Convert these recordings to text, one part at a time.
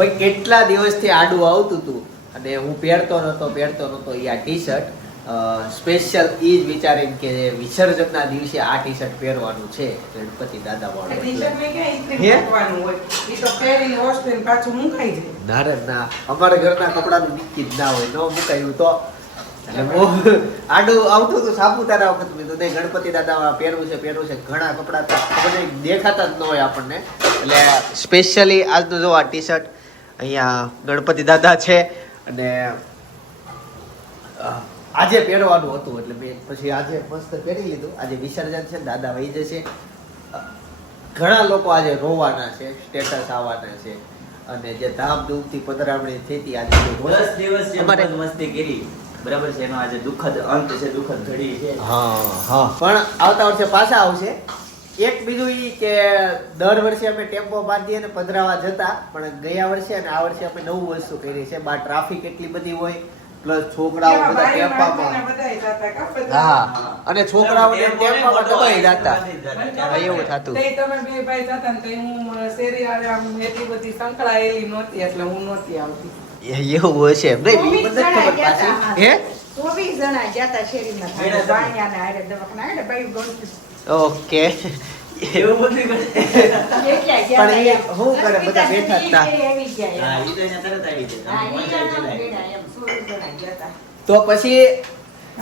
ભાઈ કેટલા દિવસથી આડું આવતું હતું અને હું પહેરતો નહોતો પહેરતો નહોતો એ આ ટી શર્ટ સ્પેશિયલ એ જ વિચારીને કે વિસર્જનના દિવસે આ ટી શર્ટ પહેરવાનું છે. ગણપતિ દાદા વાળું ને તો રે ના. અમારા ઘરના કપડાનું નિશ્ચિત જ ના હોય. ન મુકાયું તો. આડું આવતું હતું સાપુતારા વખત મેં નહીં ગણપતિ દાદા પહેરવું છે પહેરવું છે. ઘણા કપડા તો દેખાતા જ ન હોય આપણને. એટલે સ્પેશિયલી આજનું જો આ ટી શર્ટ અહીંયા ગણપતિ દાદા છે અને આજે પહેરવાનું હતું એટલે મેં પછી આજે મસ્ત પહેરી લીધું. આજે વિસર્જન છે દાદા વહી જશે. ઘણા લોકો આજે રોવાના છે સ્ટેટસ આવવાના છે. અને જે ધામધૂમથી પધરામણી થઈ હતી આજે દસ દિવસ અમારે- મસ્તી કરી. બરાબર છે એનો આજે દુઃખદ અંત છે દુઃખદ ઘડી છે. હા હા. પણ આવતા વર્ષે પાછા આવશે. એક બીજું ઈ કે દર વર્ષે અમે ટેમ્પો બાંધીએ અને પધરાવા જતા પણ ગયા વર્ષે અને આ વર્ષે અમે નવું વસ્તુ કરી છે. બા ટ્રાફિક એટલી બધી હોય પ્લસ છોકરાઓ બધા ટેમ્પામાં જાતા? હા અને છોકરાઓને ટેમ્પામાં દબાઈ જતા. એવું થતું. તમે બે ભાઈ જતા ને તઈ હું શેરી આવે આમ એટલી બધી સંકળાયેલી નહોતી એટલે હું નહોતી આવતી. એ- એવું હશે. નહીં મને જણા ખબર ગયા પાછી હે? ચોવીસ જણા ગયા તા શેરીમાં. દવાખાના. ભાઈ. ઓકે. એવું બધું કરે. એકલા ગયા પણ એ તા કરે? બધા બેઠા પછી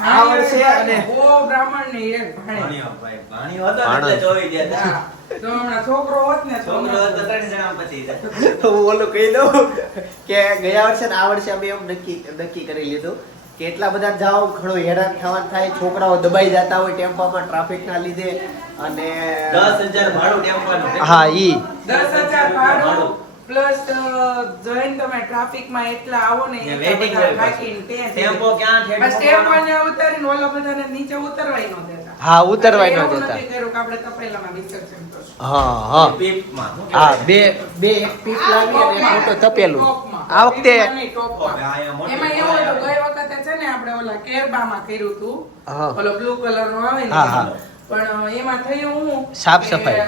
આ વર્ષે અને બહુ બ્રાહ્મણ ને એક ભાણે. ભાણિયો ભાઈ, ભાણિયો હતો એટલે જોઈ ગયા હતા. તો હમણાં છોકરો હોત ને છોકરો હતો ત્રણ જણા જાય. હું ઓલું કહી દઉં કે ગયા વર્ષે ને આ વર્ષે અમે એમ નક્કી નક્કી કરી લીધું. કે એટલા બધા જાઓ ખડો હેરાન થવાનું થાય છોકરાઓ દબાઈ જતા હોય ટેમ્પામાં ટ્રાફિકના લીધે અને દસ હજાર ભાડું ટેમ્પાનું. હા ઈ. દસ હજાર ભાડું. પ્લસ જોઈન તમે ટ્રાફિકમાં એટલા આવો ને થાકીને ટેમ્પો ક્યાં ઠેઠ બસ ટેમ્પો? ને ઉતારીને ઓલા બધાને નીચે ઉતરવાય નો દેતા. હા ઉતરવાય ન દેતા. હા હા. હા બે બે એક પીપ લાવી અને ફોટો મોટો તપેલું. આ વખતે એમાં એવું હતું ગઈ વખતે છે ને આપણે ઓલા કેરબામાં કર્યું હતું. ઓલો બ્લુ કલર નો. આવે ને. પણ એમાં થયું હું સાફ સફાઈ.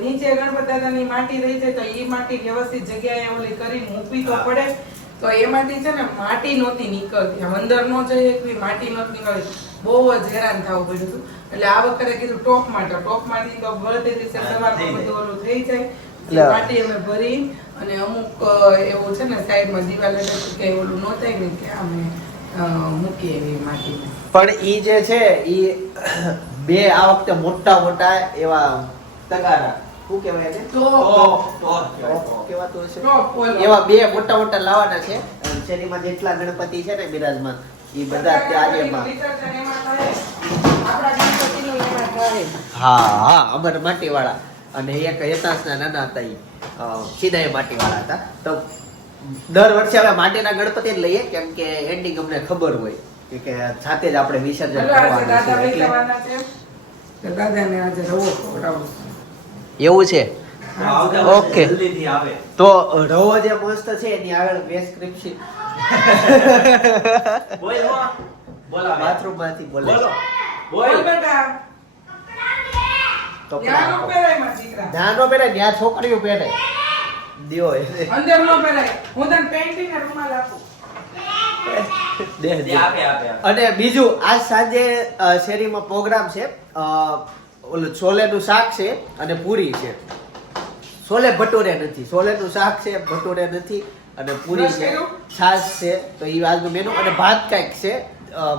નીચે ગણપત દાદાની માટી રહી છે તો એ માટી વ્યવસ્થિત જગ્યાએ ઓલી કરીને મૂકવી તો પડે. તો એમાંથી છે ને માટી નહોતી નીકળતી. અંદર નો જઈ એકવી માટી નહોતી નીકળતી. બહુ જ હેરાન થવું પડ્યું હતું. એટલે આ વખતે કીધું ટોપ માટે ટોપમાંથી તો બળદે દિવસે જાય. બધું ઓલું થઈ જાય. માટી અમે ભરી અને અમુક એવું છે ને સાઈડમાં દિવાલ એટલે કે ઓલું ન થાય ને કે અમે મૂકીએ એવી માટી. પણ ઈ જે છે ઈ બે આ વખતે મોટા મોટા એવા તગારા. શું કહેવાય એને? તો ટોપ, ટોપ કહેવાય, ટોપ ટોપ. કહેવાતું હશે. એવા બે મોટા મોટા લાવવાના છે. અને શેરીમાં જેટલા ગણપતિ છે ને બિરાજમાન એ બધા. હા હા અમારા માટીવાળા. અને એક યતાસના નાના હતા એ સીધા એ માટીવાળા હતા. તો દર વર્ષે આપણે માટીના ગણપતિ જ લઈએ કેમ કે એન્ડિંગ અમને ખબર હોય કે સાથે જ આપણે વિસર્જન કરવાનું છે એટલે બેસવાના છે. તો દાદાને આજે રવો એવું છે ઓકે. તો રવો જે મસ્ત છે એની આગળ પ્રેસ્ક્રિપ્શન બોલ. બાથરૂમમાંથી બોલે બોલો. બોલ. બેટા. તો ત્યાં નો પહેરાય છોકરીઓ પહેરે દિયો અંદર નો પહેરાય. હું તને પેન્ટિંગ ને રૂમાલ આપું. અને બીજું આજ સાંજે શેરીમાં પ્રોગ્રામ છે. ઓલું છોલેનું શાક છે અને પૂરી છે. છોલે ભટુરે નથી. છોલેનું શાક છે ભટુરે નથી અને પૂરી છે. છાશ છે તો એ આજનું મેનુ. અને ભાત કાંઈક છે.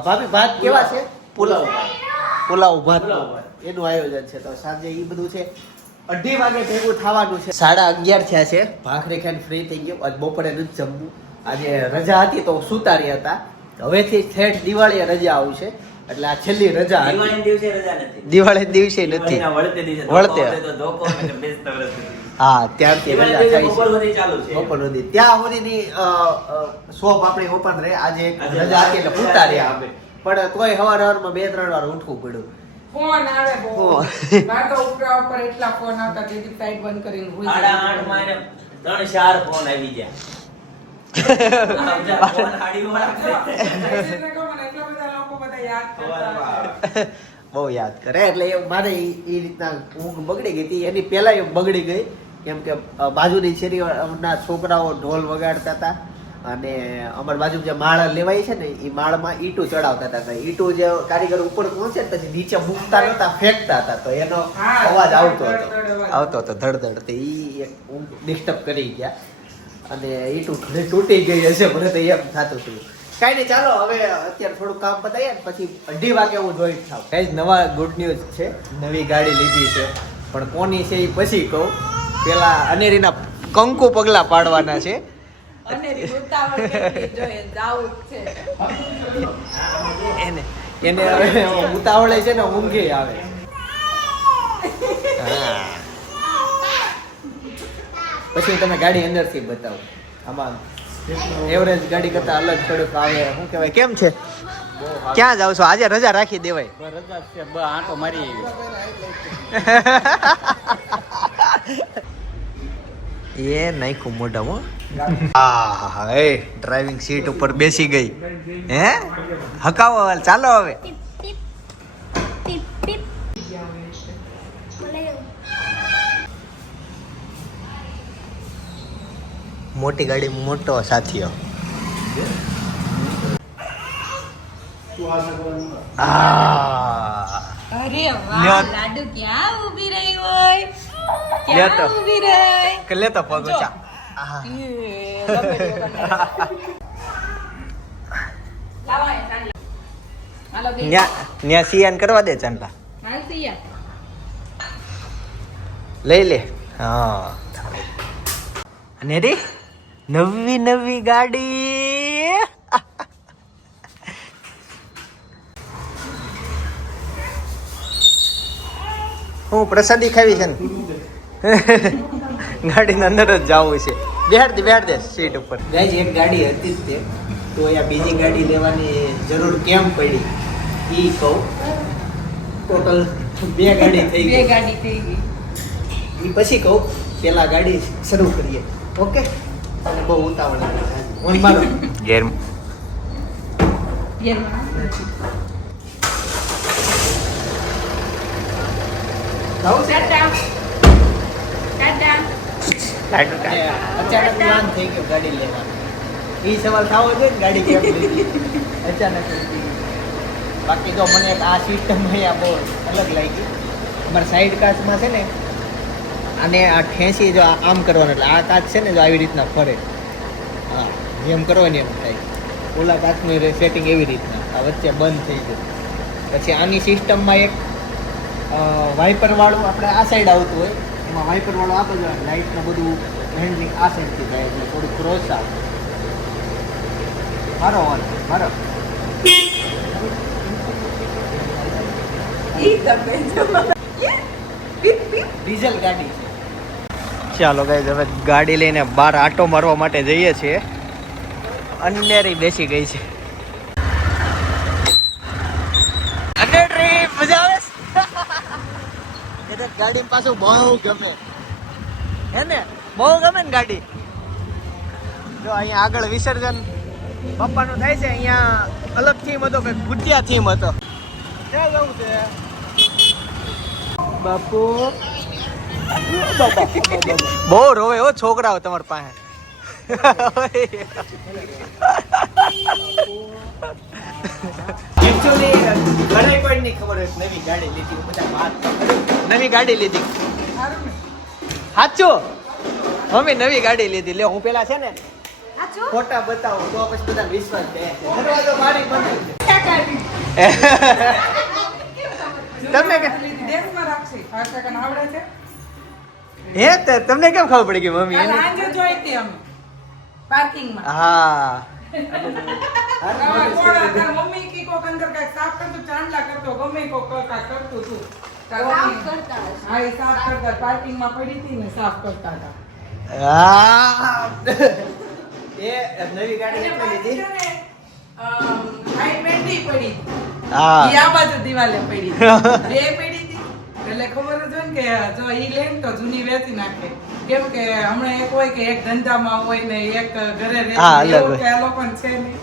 ભાભી ભાત કેવા છે? પુલાવ. પુલાવ પુલાવ ભાત. એનું આયોજન છે. તો સાંજે એ બધું છે. અઢી વાગે ભેગું થવાનું છે. સાડા અગિયાર થયા છે. ભાખરી ખાઈને ફ્રી થઈ ગયો. આજ બપોરે નથી જમવું. આજે રજા હતી તો સુતારી હતા. હવેથી ઠેઠ દિવાળીએ રજા આવશે. એટલે આ છેલ્લી રજા. દિવાળી દિવસે નથી. વળતે. હા ત્યારથી રજા થાય બપોર સુધી. ત્યાં સુધીની શોપ આપણી ઓપન રહે. આજે રજા હતી એટલે રહ્યા અમે પણ તોય હવાર હવારમાં બે ત્રણ વાર ઉઠવું પડ્યું. ફોન આવે બહુ. મારે તો ઉપરા ઉપર એટલા ફોન આવતા તેથી સાઈડ બંધ કરીને હોય આડા આઠ મહિને ત્રણ ચાર ફોન આવી ગયા. બહુ યાદ કરે. એટલે મારે એ રીતના ઊંઘ બગડી ગઈ હતી. એની પહેલા એ બગડી ગઈ. કેમ કે બાજુની શેરીના છોકરાઓ ઢોલ વગાડતા હતા. અને અમારી બાજુ જે માળ લેવાય છે ને એ માળમાં ઈંટું ચડાવતા હતા. ઈંટું જે કારીગર ઉપર પહોંચે પછી નીચે મૂકતા નતા, ફેંકતા હતા. તો એનો અવાજ આવતો હતો. આવતો હતો, ધડધડ. તે ઈ એક ડિસ્ટર્બ કરી ગયા. અને ઈંટું ઘરે તૂટી ગઈ હશે, મને તો એમ થતું હતું. કાંઈ નહીં, ચાલો, હવે અત્યારે થોડું કામ પતાવીએ પછી અઢી વાગે હું જોઈન થાવ. કઈ નવા ગુડ ન્યૂઝ છે, નવી ગાડી લીધી છે. પણ કોની છે એ પછી કહું. પેલા અનેરીના કંકુ પગલા પાડવાના છે. એને એને હવે ઉતાવળે છે ને ઊંઘે આવે. પછી તમે ગાડી અંદરથી બતાવો. આમાં એવરેજ ગાડી કરતા અલગ થોડુંક આવે શું કહેવાય? કેમ છે? ક્યાં જાવ છો? આજે રજા રાખી દેવાય. રજા છે બ આંટો મારી એ નાખ્યું મોઢામાં. હા એ ડ્રાઇવિંગ સીટ ઉપર બેસી ગઈ. હે? હકાવો હાલ, ચાલો હવે. મોટી ગાડી મોટો સાથીઓ. અરે વાહ લાડુ ક્યાં ઊભી રહી હોય? તો. ક્યાં ઊભી રહી? લેતો પગ ઊંચા. ન્યા ન્યા સિયાન કરવા દે ચાંદલા હાલ લઈ લે હા અને રે નવી નવી ગાડી હું પ્રસાદી ખાવી છે ને. ગાડીની અંદર જ જવું છે. બેહાડ દે બેહાડ દે સીટ ઉપર ગાઈઝ એક ગાડી હતી જ તે તો અહીંયા બીજી ગાડી લેવાની જરૂર કેમ પડી એ કહું ટોટલ બે ગાડી થઈ બે ગાડી થઈ ગઈ એ પછી કહું પેલા ગાડી શરૂ કરીએ ઓકે અને બહુ ઉતાવળ. મન મારો ગેર યે. ટાટા. ટાટા. અચાનક પ્લાન થઈ ગયો ગાડી લેવાનો. એ સવાલ થવો જોઈએ ને ગાડી કેમ લીધી? અચાનક. બાકી જો મને આ સિસ્ટમ બહુ અલગ લાગી. અમારા સાઈડ કાચમાં છે ને, આને આ ખેંચી જો આમ કરવાનું એટલે આ કાચ છે ને જો આવી રીતના ફરે. હા, જેમ કરો ને એમ થાય. ઓલા કાચનું સેટિંગ એવી રીતના. આ વચ્ચે બંધ થઈ ગયું. પછી આની સિસ્ટમમાં એક વાઇપરવાળું આપણે આ સાઈડ આવતું હોય. એમાં વાઇપર આપે આ બાજુ લાઇટનું બધું હેન્ડલિંગ આ સાઈડથી થાય એટલે થોડું ક્રોસ આવે. મારો વાંધો મારો. ડીઝલ ગાડી છે. ચાલો ગાઈઝ હવે ગાડી લઈને બહાર આટો મારવા માટે જઈએ છીએ. અન્નેરી બેસી ગઈ છે અન્નેરી મજા આવે છે એને ગાડી પાછું બહુ ગમે. હે ને? બહુ ગમે ને ગાડી? જો અહીંયા આગળ વિસર્જન પપ્પાનું થાય છે અહીંયા અલગ થીમ હતો કે ગુટિયા થીમ હતો. ક્યાં જવું છે? બાપુ. બહુ રોવે હો છોકરાઓ તમારી પાસે. એકચ્યુઅલી ઘણા ખબર નવી ગાડી લીધી બધા વાત. નવી ગાડી લીધી? સાચું મમ્મી નવી ગાડી લીધી. લે હું પેલા છે ને? ફોટા બતાવું તો પછી બધા વિશ્વાસ દરવાજો મારી બંધ તમને કે દેશમાં રાખશે. પાંચ સેકન્ડ આવડે છે. હે તમને કેમ ખબર પડી ગઈ મમ્મી પાર્કિંગમાં. હા. મમ્મી કી કોક અંદર કાંઈક સાફ કરતું ચાંદલા કરતો ગમે કોક કાંઈક કરતું તું. હા એ સાફ કરતા પાર્કિંગમાં પડી હતી ને સાફ કરતા હતા. હા. એ નવી ગાડી અને કેટલી પાછી લીધી. છે ને, અમ, white પેન્ટી પડી. હા. આ બાજુ દિવાલે પડી. બે પડી હતી. એટલે ખબર જ હોય ને કે જો ઈ લે તો જૂની વેચી નાખે. કેમ કે હમણાં એક હોય કે એક ધંધામાં હોય ને એક ઘરે રહે એવું કે આ લોકોને છે નહીં.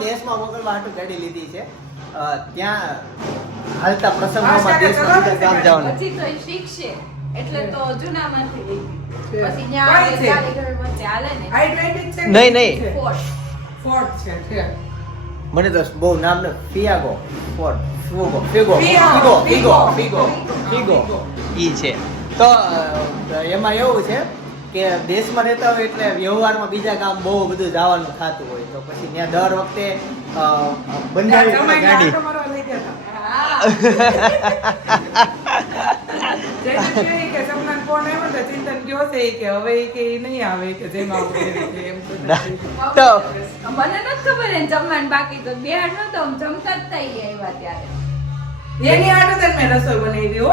દેશમાં મોકલવા હાટુ ગાડી લીધી છે. ત્યાં હાલતા પ્રસંગોમાં દેશમાં ગામ જવાનું. પછી તો શીખશે એટલે તો જૂનામાંથી નહીં, નહીં. છે? ફોર્ટ. ફોર્ટ છે છે. મને તો બહુ નામ ને ફિયાગો. Ford. Figo Figo Figo, Figo Figo. Figo ઈ છે. તો એમાં એવું છે કે દેશમાં રહેતા હોય એટલે વ્યવહારમાં બીજા કામ બહુ બધું જવાનું થતું હોય. તો પછી ત્યાં દર વખતે બંધાવી ગાડી તો બાકી બિહાર નતો જમતા જ તઈ આવ્યા ત્યારે. એની આટો મેં રસોઈ બનાવી હો.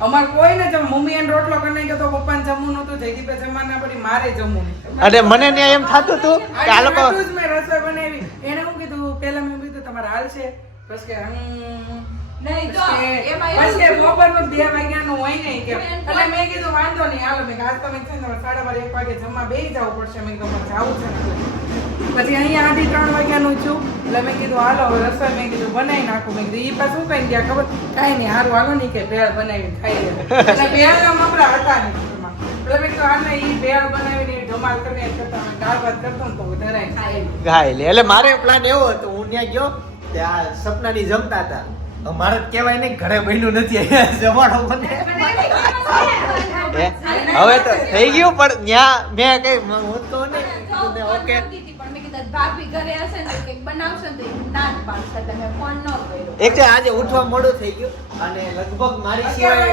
અમાર કોઈને જમ મમ્મી એને રોટલો કરી નાખ્યો તો પપ્પાને જમવું નહોતું. જયદીપે જમવા ના પડી મારે જમવું અરે મને ને એમ થતું હતું કે આ લોકો મેં રસોઈ બનાવી. એને હું કીધું? પેલા મેં કીધું તમારે હાલ છે. પછી કે હમ. નહીં પછી એમાં પછી કે બપોરનું બે વાગ્યાનું હોય નહીં કે. મેં એટલે મેં કીધું વાંધો નહીં હાલો. મેં આજ તમે છે ને તમારે સાડા બાર એક વાગે જમવા બેસી જવું પડશે. મેં કીધું જાવું છે ને પછી અહીંયા આઠી ત્રણ વાગ્યાનું છું. એટલે મેં કીધું હાલો હવે રસોઈ મેં કીધું બનાવી નાખું. મેં કીધું એ પાછું કઈ ગયા? ખબર? કાંઈ નહીં હારું હાલો નહીં કે ભેળ બનાવી ખાઈ લે. એટલે ભેળના મમરા હતા નહીં એટલે મેં કીધું હાલ ને ભેળ બનાવીને ધમાલ કરીને કરતા અમે ભાત કરતો તો ધરાય ખાઈ લે. ગાય લે. એટલે મારે પ્લાન એવો હતો. હું ત્યાં ગયો ત્યાં સપનાની જમતા હતા. હવે મારે તો કહેવાય નહીં ઘરે બન્યું નથી જમાડો મને. હવે તો થઈ ગયું પણ ત્યાં મેં કઈ હું તો ને, ઓકે. ભાભી ઘરે હશે ને કંઈક બનાવશે ને તો ના જ પાડશે તમે ફોન ન કર્યો એક આજે ઉઠવા મોડું થઈ ગયું અને લગભગ મારી સિવાય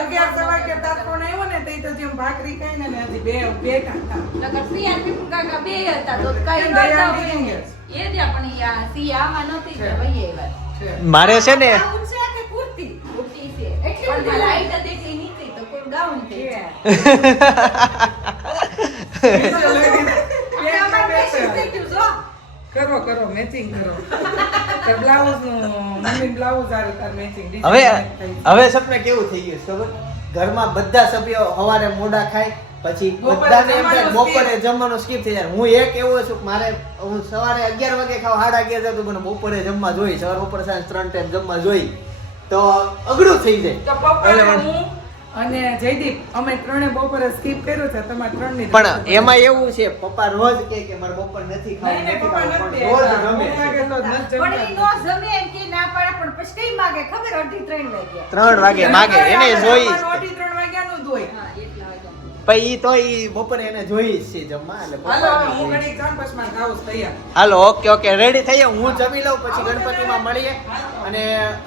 અગિયાર સવા અગિયાર તાર ફોન આવ્યો ને તઈ તો જેમ ભાખરી ખાઈને ને હજી બે બે કાંટા. નકર પ્રિયા અને કાકા બે હતા તો કઈ કેમ નતા દયા હોય. નહીં જ. એ જ પણ ઈ આ નથી. મારે છે ને લાઈટ તો કોઈ ગાઉન થઈ જાય. બે આમાં બે message થઈ ગયું, જો. કરો કરો મેચિંગ કરો. બ્લાઉઝનું મમ્મી બ્લાઉઝ આરે તાર મેચિંગ હવે હવે સપને કેવું થઈ ગયું ખબર? ઘરમાં બધા સભ્યો સવારે મોડા ખાય પછી બધાને એમ થાય બપોરે. જમવાનું સ્કીપ થઈ જાય. હું એક એવો છું મારે હું સવારે અગિયાર વાગે ખાવ સાડા અગિયાર જતો મને બપોરે જમવા જોઈ. સવાર ઉપર સાંજ ત્રણ ટાઈમ જમવા જોઈ. તો અઘરું થઈ જાય. તો હું અને જયદીપ અમે ત્રણે બપોરે સ્કીપ કર્યું છે તમારે ત્રણની પણ એમાં એવું છે પપ્પા રોજ કે કે મારે બપોર નથી ખાવું પપ્પા નથી રોજ. રમે પણ ઈ નો જમે એમ કે ના પાડે પણ પછી કઈ માગે? ખબર? અઢી ત્રણ વાગ્યા. ત્રણ વાગે માગે એને જોઈ. અઢી ત્રણ વાગ્યા નું હોય. હા એટલા વાગ્યા. પછી ઈ તો ઈ બપોરે એને જોઈ છે જમવા એટલે હાલો હું ઘડી ચાર ચાંપસમાં ખાઉં છું, તૈયાર. હાલો ઓકે ઓકે રેડી થઈ હું જમી લઉં પછી ગણપતિમાં મળીએ. અને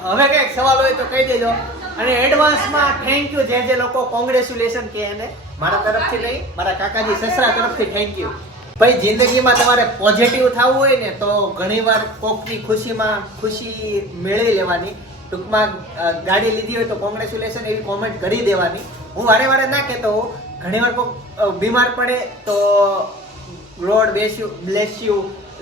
હવે કંઈક સવાલ હોય તો કહી દેજો. અને એડવાન્સમાં થેન્ક યુ જે જે લોકો કોંગ્રેચ્યુલેશન કે એને, મારા તરફથી નહીં, મારા કાકાજી સસરા તરફથી થેન્ક યુ ભાઈ, જિંદગીમાં તમારે પોઝિટિવ થવું હોય ને, તો ઘણીવાર કોકની ખુશીમાં ખુશી મેળવી લેવાની. ટૂંકમાં ગાડી લીધી હોય તો કોંગ્રેચ્યુલેશન એવી કોમેન્ટ કરી દેવાની. હું વારે વારે ના કહેતો હોઉં, ઘણીવાર કોક બીમાર પડે તો રોડ બેસ્યું બ્લેસ યુ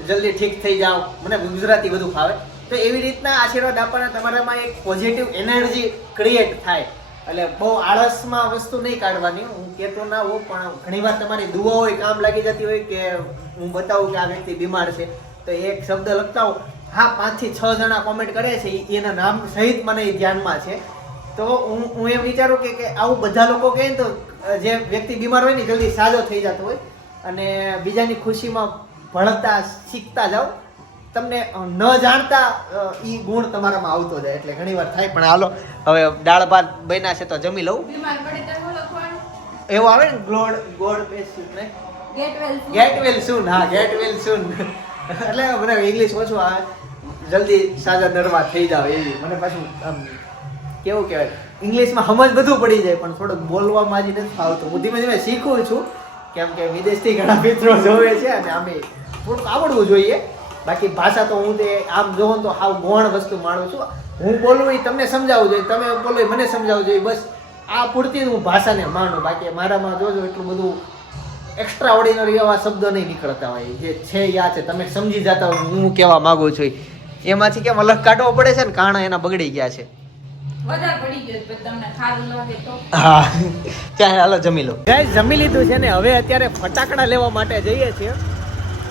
જલ્દી ઠીક થઈ જાઓ. મને ગુજરાતી બધું ફાવે. તો એવી રીતના આશીર્વાદ આપવાના તમારામાં એક પોઝિટિવ એનર્જી ક્રિએટ થાય. એટલે બહુ આળસમાં વસ્તુ નહીં કાઢવાની, હું કહેતો ના હોઉં, પણ ઘણીવાર તમારી દુઆઓ કામ લાગી જતી હોય કે હું બતાવું કે આ વ્યક્તિ બીમાર છે. તો એક શબ્દ લખતા હોઉં, હા, પાંચથી છ જણા કોમેન્ટ કરે છે એના નામ સહિત મને એ ધ્યાનમાં છે. તો હું હું એમ વિચારું કે કે આવું બધા લોકો કહે ને તો જે વ્યક્તિ બીમાર હોય ને જલ્દી સાજો થઈ જતો હોય. અને બીજાની ખુશીમાં ભણતા શીખતા જાઓ. તમને ન જાણતા એ ઈ ગુણ તમારામાં આવતો જાય. એટલે ઘણી વાર થાય. પણ હાલો હવે દાળ ભાત બન્યા છે તો જમી લઉં. એવું આવે ને God God get well soon હા ગેટ વેલ સૂન એટલે મને ઇંગ્લિશ ઓછું આ જલ્દી સાજા નરવા થઈ જાવ એવી. મને પાછું આમ કેવું કહેવાય? ઇંગ્લિશમાં સમજ બધું પડી જાય પણ થોડુંક બોલવામાં જ નથી ફાવતું. હું ધીમે ધીમે શીખું છું. કેમ કે વિદેશથી ઘણા મિત્રો જોવે છે અને આમે થોડુંક આવડવું જોઈએ. બાકી ભાષા તો હું તે આમ જોવો તો હાવ ગૌણ વસ્તુ માણું છું. હું બોલું એ તમને સમજાવવું જોઈએ તમે બોલો એ મને સમજાવવું જોઈએ બસ. આ પૂરતી હું ભાષાને માનું બાકી મારામાં જોજો એટલું બધું એક્સ્ટ્રા ઓર્ડિનરી એવા શબ્દો નહીં નીકળતા હોય. જે છે યા છે તમે સમજી જતા હોય હું કહેવા માંગુ છું. એમાંથી કેમ અલગ કાઢવો પડે છે ને? કારણે એના બગડી ગયા છે. વધારે પડી ગયો તો તમને ખારું લાગે તો. હા. ચાલો હાલો જમી લો. જમી લીધું છે ને હવે અત્યારે ફટાકડા લેવા માટે જઈએ છીએ.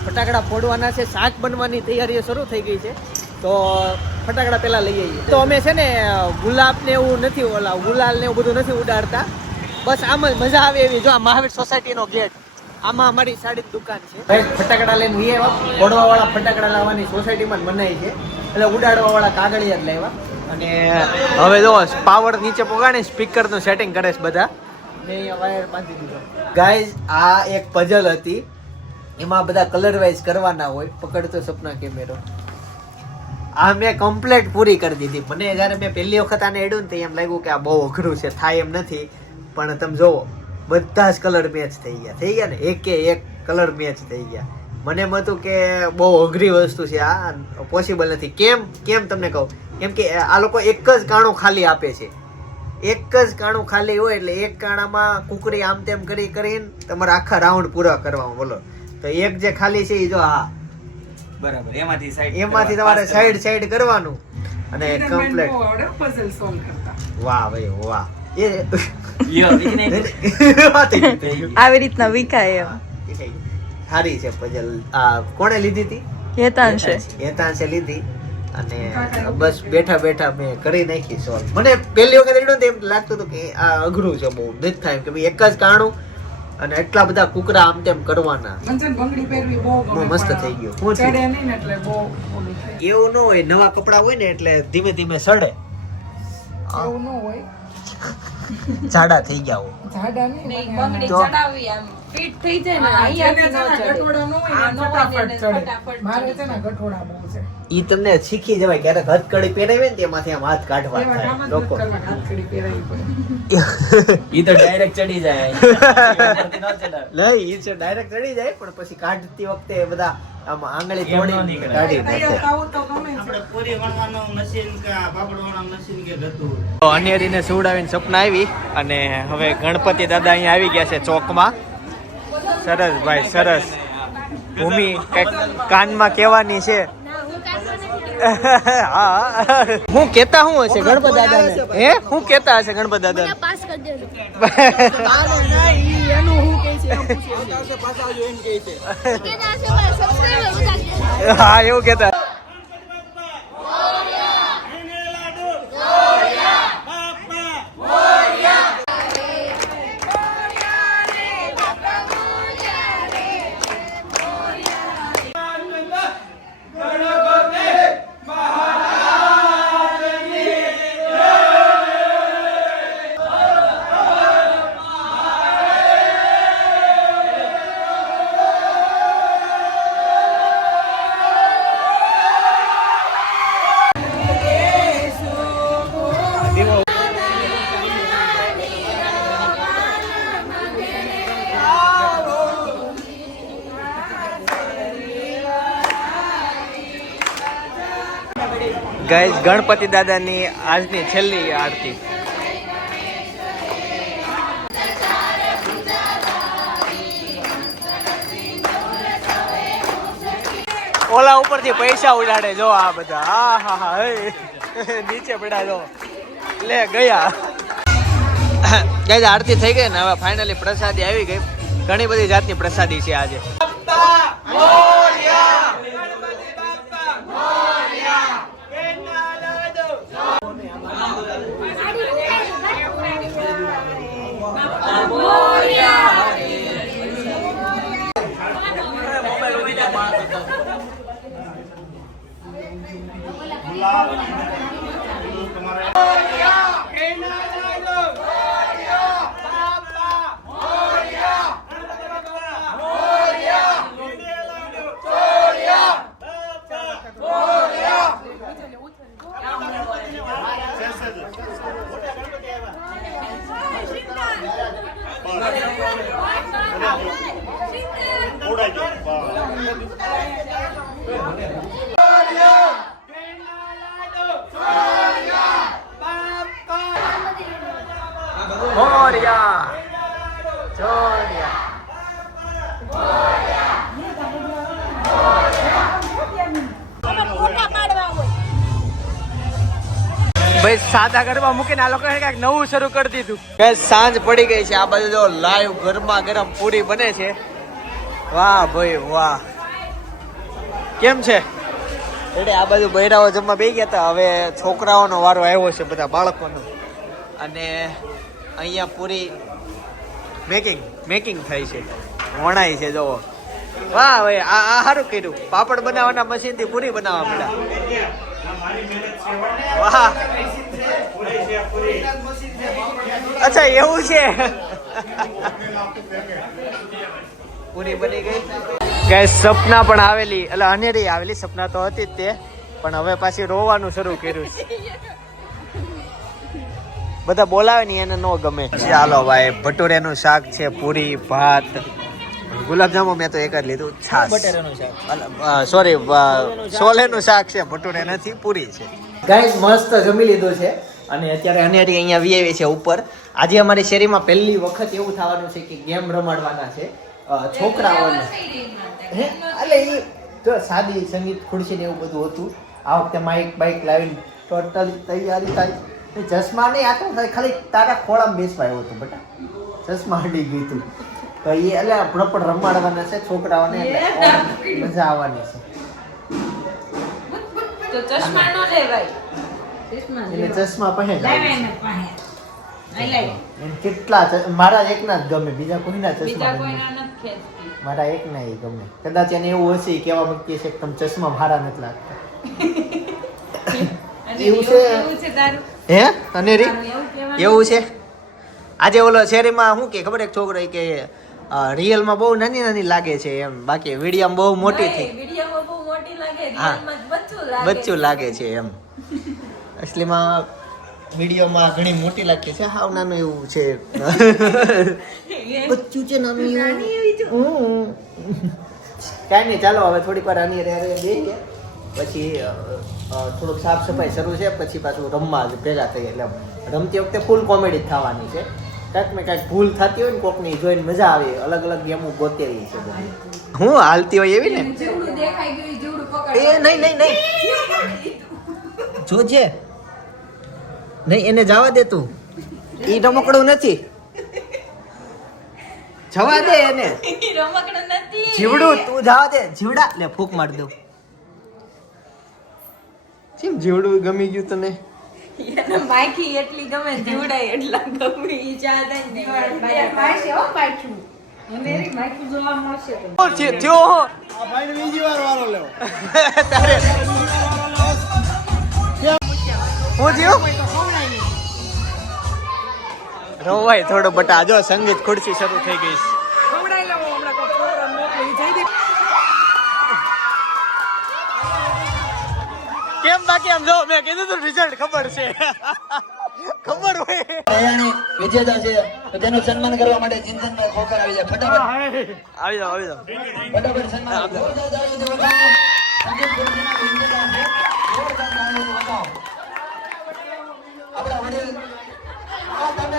ફટાકડા ફોડવાના છે શાક બનવાની તૈયારીઓ શરૂ થઈ ગઈ છે. તો ફટાકડા પહેલાં લઈ આવીએ. તો અમે છે ને ગુલાબ ને એવું નથી ઓલા ગુલાલ ને એવું બધું નથી ઉડાડતા. બસ આમ જ મજા આવે એવી. જો આ મહાવીર સોસાયટીનો ગેટ આમાં અમારી સાડી દુકાન છે. ફટાકડા લઈને વીએ ફોડવા વાળા ફટાકડા લાવવાની સોસાયટીમાં જ મનાય છે. એટલે ઉડાડવા વાળા કાગળિયા જ લાવ્યા. અને હવે જો પાવર નીચે પોગાડી સ્પીકરનું સેટિંગ કરે છે બધા. ને અહીંયા વાયર બાંધી દીધો. ગાઈઝ આ એક પઝલ હતી. એમાં બધા કલર વાઇઝ કરવાના હોય, પકડતો સપના કેમેરો આ મેં કમ્પ્લેટ પૂરી કરી દીધી. મને જ્યારે મેં પહેલી વખત આને એડું ને તો એમ લાગ્યું કે આ બહુ અઘરું છે. થાય એમ નથી. પણ તમે જોવો બધા જ કલર મેચ થઈ ગયા. થઈ ગયા ને? એકે એક કલર મેચ થઈ ગયા. મને એમ હતું કે બહુ અઘરી વસ્તુ છે. આ પોસિબલ નથી. કેમ? કેમ તમને કહું? કેમ કે આ લોકો એક જ કાણું ખાલી આપે છે. એક જ કાણું ખાલી હોય એટલે એક કાણામાં કુકરી આમ તેમ કરી કરીને તમારા આખા રાઉન્ડ પૂરા કરવા, બોલો. તો એક જે ખાલી છે એ જો હા બરાબર એમાંથી સાઈડ એમાંથી તમારે સાઈડ સાઈડ કરવાનું. અને કમ્પ્લીટ puzzle solve કરતા. વાહ ભાઈ વાહ. આવી રીતના વિકાય એમ. સારી છે પઝલ આ કોણે લીધી હતી? હેતાંશે હેતાંશે. લીધી. અને બસ બેઠા બેઠા મેં કરી નાખી સોલ્વ મને પહેલી વખત એડું એમ લાગતું હતું કે આ અઘરું છે બહુ. નથી થાય કે ભાઈ એક જ કાણું અને એટલા બધા કુકરા આમ તેમ કરવાના. મને બંગડી પહેરવી બહુ ગમે, મસ્ત થઈ ગયું. શું ચડે નહીં એટલે બહુ એવું ન હોય નવા કપડા હોય ને એટલે ધીમે ધીમે સડે. એવું ન હોય. જાડા થઈ ગયા હોય જાડા નહીં નહીં, બંગડી ચડાવી આમ ફિટ થઈ જાય ને અહીંયા ન ચડે. ગઠોડા ન હોય ને ન હોય ને ફટાફટ ચડે. મારે છે ને ગઠોડા બહુ છે. ઈ તમને શીખી જવાય ક્યારેક હથકડી પહેરાવે ને તેમાંથી આમ હાથ કાઢવા થાય. લોકો. ઈ તો ડાયરેક્ટ ચડી જાય. નહીં ઈ છે ડાયરેક્ટ ચડી જાય પણ પછી કાઢતી વખતે બધા આમ આંગળી તોડી કાઢી નાખે. થાવું તો ગમે છે. આપણે પૂરી વણવાનું મશીન કે આ પાપડ મશીન કે ગતું તો અન્યરીને સુવડાવીને સપના આવી અને હવે ગણપતિ દાદા અહીંયા આવી ગયા છે ચોકમાં. સરસ ભાઈ સરસ. ભૂમિ કંઈક કાનમાં કહેવાની છે. હું કેતા હું હશે ગણપત દાદા હે? હું કેતા હશે ગણપત દાદા પાસ કરી દેજો. એનું હું કહે છે હા એવું કેતા. ગાઈઝ, ગણપતિ દાદાની આજની છેલ્લી આરતી. ઓલા ઉપરથી પૈસા ઉડાડે, જો આ બધા. હા હા હા નીચે પડ્યા, જો. લે, ગયા. ગાઈઝ, આરતી થઈ ગઈ ને, હવે ફાઇનલી પ્રસાદી આવી ગઈ. ઘણી બધી જાતની પ્રસાદી છે આજે. ભાઈ ગરબા મૂકીને આ લોકોએ કંઈક નવું શરૂ કરી દીધું. કે સાંજ પડી ગઈ છે. આ બાજુ જો લાઈવ ગરમા ગરમ પૂરી બને છે. વાહ ભાઈ વાહ. કેમ છે? એટલે આ બાજુ બૈરાઓ જમવા બે ગયા હતા. હવે છોકરાઓનો વારો આવ્યો છે બધા બાળકોનો. અને અહીંયા પૂરી મેકિંગ મેકિંગ થાય છે. વણાય છે જોવો વાહ ભાઈ, આ આ સારું કર્યું. પાપડ બનાવવાના મશીનથી પૂરી બનાવવા મળ્યા. વાહ. અચ્છા એવું છે. પૂરી બની ગઈ ગેસ સપના પણ આવેલી એટલે અનેરી આવેલી સપના તો હતી જ તે પણ હવે પાછી રોવાનું શરૂ કર્યું બધા બોલાવે ને એને ન ગમે. ચાલો ભાઈ ભટુરેનું શાક છે પૂરી ભાત. ગુલાબજાંબુ મેં તો એક જ લીધું છાસ સોરી સોલેનું શાક. છે ભટુરે નથી પૂરી છે. ગાઈસ મસ્ત જમી લીધું છે. અને અત્યારે અનેરી અહીંયા વી છે ઉપર. આજે અમારી શેરીમાં પહેલી વખત એવું થવાનું છે કે ગેમ રમાડવાના છે. છોકરાઓને. હે? એટલે એ તો સાદી સંગીત ખુરશી ને એવું બધું હતું. આ વખતે માઇક બાઇક લાવીને ટોટલ તૈયારી થાય. ચશ્મા નહીં આ તો ખાલી તારા ખોળામાં બેસવા આવ્યો હતો બટા. ચશ્મા હટી ગયું હતું તો એ એટલે આપણે પણ રમાડવાના છે છોકરાઓને મજા આવવાની છે. તો ચશ્મા ન લેવાય. એટલે ચશ્મા. એમ કેટલા મારા એકના જ ગમે બીજા કોઈના ચશ્મા મારા એકના એ ગમે. કદાચ એને એવું હશે એ કહેવા માંગીએ છે કે તમે ચશ્મા મારા નથી લાગતા. એવું છે? હે? અનેરી રી? એવું છે? આજે ઓલો શેરીમાં શું કે? ખબર એક છોકરો કે રિયલમાં બહુ નાની નાની લાગે છે એમ. બાકી વિડીયામાં બહુ મોટી થઈ. વિડીયોમાં બહુ મોટી લાગે હા. બચ્ચું લાગે છે એમ. અસલીમાં વિડીયોમાં ઘણી મોટી લાગતી છે. હાવ નાનું એવું છે. બચ્ચું છે નાનું નાની એવી કાંઈ નહીં ચાલો હવે થોડીક વાર આની હારે બેસીએ પછી થોડુંક સાફ સફાઈ શરૂ છે પછી પાછું રમવા જ ભેગા થઈએ એટલે રમતી વખતે ફૂલ કોમેડી થવાની છે. કાંઈક ને કાંઈક ભૂલ થતી હોય ને કોકની જોઈને મજા આવે. અલગ અલગ ગેમો ગોતેવી છે બધી. હું હાલતી હોય એવી ને? એ નહીં નહીં નહીં. જોજે. નહીં એને જવા દે તું. ઈ રમકડું નથી. જવા દે એને. રમકડું નથી. જીવડું તું જવા દે. જીવડા. લે ફૂક માર દઉં. કેમ જીવડું ગમી ગયું તને? એને માખી એટલી ગમે જીવડા એટલા ગમે. ઈ હો માખી. અનેરી માખી જોવા મળશે તો. થયો તારે. હું થયું? રોવાય થોડો બટા જો સંગીત ખુરશી શરૂ થઈ ગઈ કેમ બાકી આમ જો મેં કીધું તું રિઝલ્ટ ખબર છે. ખબર હોય. દયાણી વિજેતા છે તો તેનું સન્માન કરવા માટે ચિંતનભાઈ ખોખર આવી જાય. ફટાફટ. આવી જાઓ આવી જાઓ. ફટાફટ સન્માન આપણા તાળીઓથી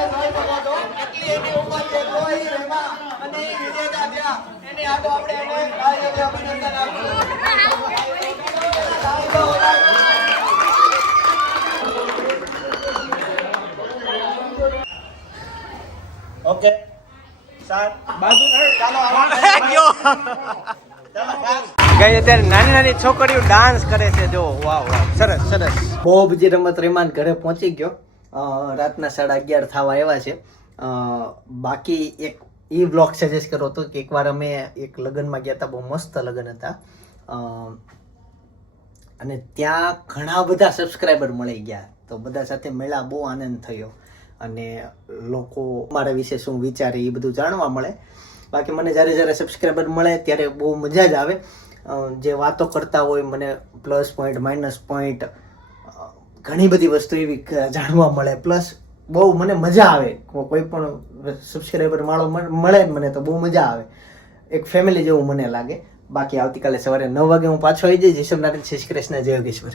તમે જોઈ શકો છો કેટલી એની ઉંમર છે તોય એમાં અને એ વિજેતા થયા એની આટો આપણે એને તાળીઓથી અભિનંદન આપીએ. ઓકે સાત બાજુ ચાલો. ગઈ અત્યારે નાની નાની છોકરીઓ ડાન્સ કરે છે. જો વાહ વાહ. સરસ સરસ. બહુ જે રમત રેમાન ઘરે પહોંચી ગયો. રાતના સાડા અગિયાર થવા આવ્યા છે. બાકી એક એ બ્લોગ સજેસ્ટ કરો હતો કે એકવાર અમે એક લગ્નમાં ગયા હતા, બહુ મસ્ત લગ્ન હતા. અને ત્યાં ઘણા બધા સબસ્ક્રાઈબર મળી ગયા. તો બધા સાથે મેળા બહુ આનંદ થયો. અને લોકો મારા વિશે શું વિચારે એ બધું જાણવા મળે. બાકી મને જ્યારે જ્યારે સબસ્ક્રાઈબર મળે ત્યારે બહુ મજા જ આવે. જે વાતો કરતા હોય, મને પ્લસ પોઈન્ટ માઇનસ પોઈન્ટ ઘણી બધી વસ્તુ એવી જાણવા મળે. પ્લસ બહુ મને મજા આવે. કોઈ પણ સબસ્ક્રાઈબર માળો મળ- મને તો બહુ મજા આવે. એક ફેમિલી જેવું મને લાગે. બાકી આવતીકાલે સવારે નવ વાગે હું પાછો આવી જઈશ. ઈશ્વર નારાયણ શ્રી કૃષ્ણ. જય યોગેશ્વર.